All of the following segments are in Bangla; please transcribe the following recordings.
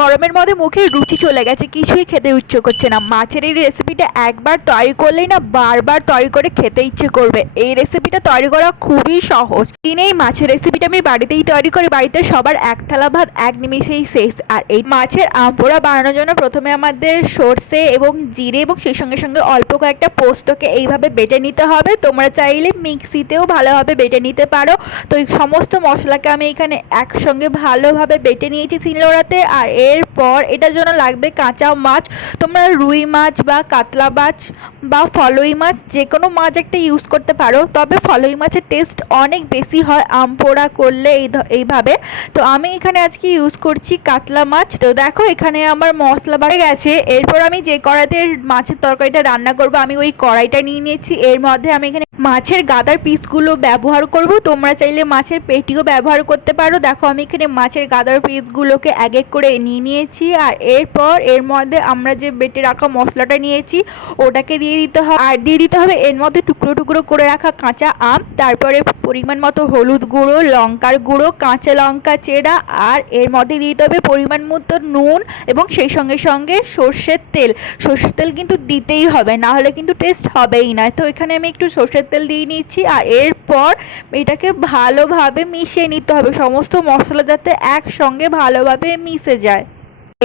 গরমের মধ্যে মুখে রুচি চলে গেছে, কিছুই খেতে ইচ্ছে করছে না। মাছের এই রেসিপিটা একবার তৈরি করলেই না বারবার তৈরি করে খেতে ইচ্ছে করবে। এই রেসিপিটা তৈরি করা খুবই সহজ। দিনেই মাছের রেসিপিটা আমি বাড়িতেই তৈরি করি, বাড়িতে সবার এক থালা ভাত, এক নিমিষেই শেষ। আর এই মাছের আমপোড়া বানানোর জন্য প্রথমে আমাদের সর্ষে এবং জিরে এবং সেই সঙ্গে সঙ্গে অল্প কয়েকটা পোস্তকে এইভাবে বেটে নিতে হবে। তোমরা চাইলে মিক্সিতেও ভালোভাবে বেটে নিতে পারো। তো এই সমস্ত মশলাকে আমি এখানে একসঙ্গে ভালোভাবে বেটে নিয়েছি শিলনোড়াতে আর এরপর এটার জন্য লাগবে কাঁচা মাছ। তোমরা রুই মাছ বা কাতলা মাছ বা ফলই মাছ যে কোনো মাছ একটা ইউজ করতে পারো। তবে ফলই মাছের টেস্ট অনেক বেশি হয় আম পোড়া করলে এই এইভাবে। তো আমি এখানে আজকে ইউজ করছি কাতলা মাছ। তো দেখো এখানে আমার মশলা বাড়ে গেছে। এরপর আমি যে কড়াইতে মাছের তরকারিটা রান্না করব, আমি ওই কড়াইটা নিয়ে নিয়েছি। এর মধ্যে আমি এখানে মাছের গাদার পিসগুলো ব্যবহার করব। তোমরা চাইলে মাছের পেটিও ব্যবহার করতে পারো। দেখো, আমি এখানে মাছের গাদার পিসগুলোকে এক এক করে নিয়ে নিয়েছি। আর এরপর এর মধ্যে আমরা যে বেটে রাখা মশলাটা নিয়েছি, ওটাকে দিয়ে দিতে হবে। আর দিয়ে দিতে হবে এর মধ্যে টুকরো টুকরো করে রাখা কাঁচা আম, তারপরে পরিমাণ মতো হলুদ গুঁড়ো, লঙ্কার গুঁড়ো, কাঁচা লঙ্কা চেরা, আর এর মধ্যে দিয়ে দিতে হবে পরিমাণ মতো নুন এবং সেই সঙ্গে সঙ্গে সর্ষের তেল। সর্ষের তেল কিন্তু দিতেই হবে না হলে কিন্তু টেস্ট হবেই না। তো এখানে আমি একটু সর্ষের তেল দিয়ে নিচ্ছি আর এরপর এটাকে ভালোভাবে মিশিয়ে নিতে হবে। সমস্ত মশলা যাতে একসঙ্গে ভালোভাবে মিশে যায়।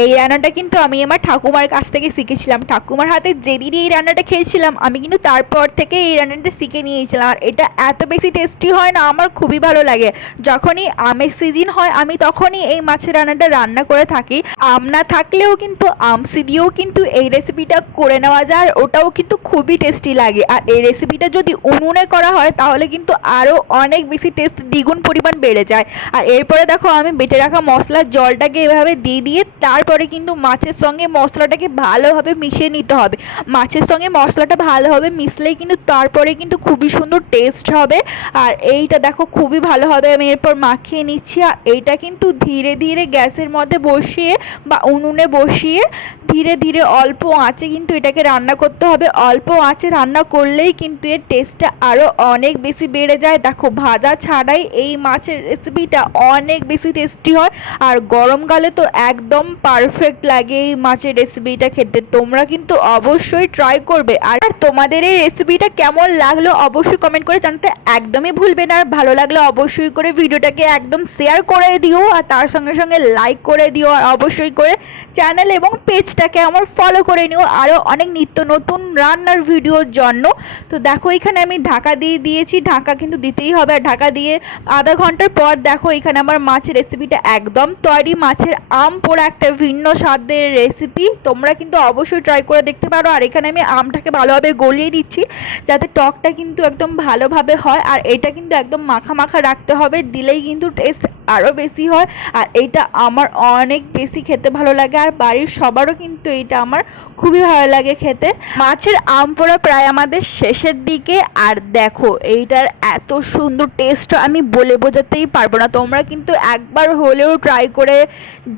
এই রান্নাটা কিন্তু আমি আমার ঠাকুমার কাছ থেকে শিখেছিলাম। ঠাকুমার হাতে যেদিনই এই রান্নাটা খেয়েছিলাম, আমি কিন্তু তারপর থেকে এই রান্নাটা শিখে নিয়েছিলাম। আর এটা এত বেশি টেস্টি হয় না, আমার খুবই ভালো লাগে। যখনই আমের সিজন হয়, আমি তখনই এই মাছের রান্নাটা রান্না করে থাকি। আম না থাকলেও কিন্তু আমসি দিয়েও কিন্তু এই রেসিপিটা করে নেওয়া যায়, আর ওটাও কিন্তু খুবই টেস্টি লাগে। আর এই রেসিপিটা যদি উনুনে করা হয়, তাহলে কিন্তু আরও অনেক বেশি টেস্ট দ্বিগুণ পরিমাণ বেড়ে যায়। আর এরপরে দেখো, আমি বেটে রাখা মশলার জলটাকে এভাবে দিয়ে দিয়ে তারপরে কিন্তু মাছের সঙ্গে মশলাটাকে ভালোভাবে মিশিয়ে নিতে হবে। মাছের সঙ্গে মশলাটা ভালোভাবে মিশলেই কিন্তু তারপরে কিন্তু খুবই সুন্দর টেস্ট হবে। আর এইটা দেখো খুবই ভালো হবে আমি এরপর মাখিয়ে নিচ্ছি। আর এইটা কিন্তু ধীরে ধীরে গ্যাসের মধ্যে বসিয়ে বা উনুনে বসিয়ে ধীরে ধীরে অল্প আঁচে কিন্তু এটাকে রান্না করতে হবে। অল্প আঁচে রান্না করলেই কিন্তু এর টেস্টটা আরও অনেক বেশি বেড়ে যায়। দেখো ভাজা ছাড়াই এই মাছের রেসিপিটা অনেক বেশি টেস্টি হয়। আর গরমকালে তো একদম পারফেক্ট লাগে এই মাছের রেসিপিটা খেতে। তোমরা কিন্তু অবশ্যই ট্রাই করবে। আর তোমাদের এই রেসিপিটা কেমন লাগল অবশ্যই কমেন্ট করে জানাতে একদমই ভুলবে না। আর ভালো লাগলে অবশ্যই করে ভিডিওটাকে একদম শেয়ার করে দিও আর তার সঙ্গে সঙ্গে লাইক করে দিও। আর অবশ্যই করে চ্যানেল এবং পেজটাকে আমার ফলো করে নিও। আরও অনেক নিত্য নতুন রান্নার ভিডিওর জন্য। তো দেখো এখানে আমি ঢাকা দিয়ে দিয়েছি। ঢাকা কিন্তু দিতেই হবে। আর ঢাকা দিয়ে আধা ঘণ্টার পর দেখো এখানে আমার মাছের রেসিপিটা একদম তৈরি। মাছের আম পোড়া একটা ভিন্ন স্বাদের রেসিপি তোমরা কিন্তু অবশ্যই ট্রাই করে দেখতে পারো। আর এখানে আমি আমটাকে ভালোভাবে গলিয়ে দিচ্ছি, যাতে টকটা কিন্তু একদম ভালোভাবে হয়। আর এটা কিন্তু একদম মাখা মাখা রাখতে হবে, দিলেই কিন্তু টেস্ট আরও বেশি হয়। আর এইটা আমার অনেক বেশি খেতে ভালো লাগে। আর বাড়ির সবারও কিন্তু এইটা আমার খুবই ভালো লাগে খেতে। মাছের আম পোড়া প্রায় আমাদের শেষের দিকে। আর দেখো, এইটার এত সুন্দর টেস্ট আমি বলে বোঝাতেই পারব না। তোমরা কিন্তু একবার হলেও ট্রাই করে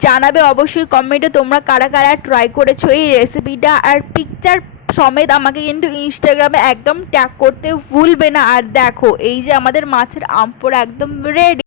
জানাবে অবশ্যই কমেন্টে তোমরা কারা কারা ট্রাই করেছ এই রেসিপিটা আর পিকচার সমেত আমাকে কিন্তু ইনস্টাগ্রামে একদম ট্যাগ করতে ভুলবে না। আর দেখো, এই যে আমাদের মাছের আম পোড়া একদম রেডি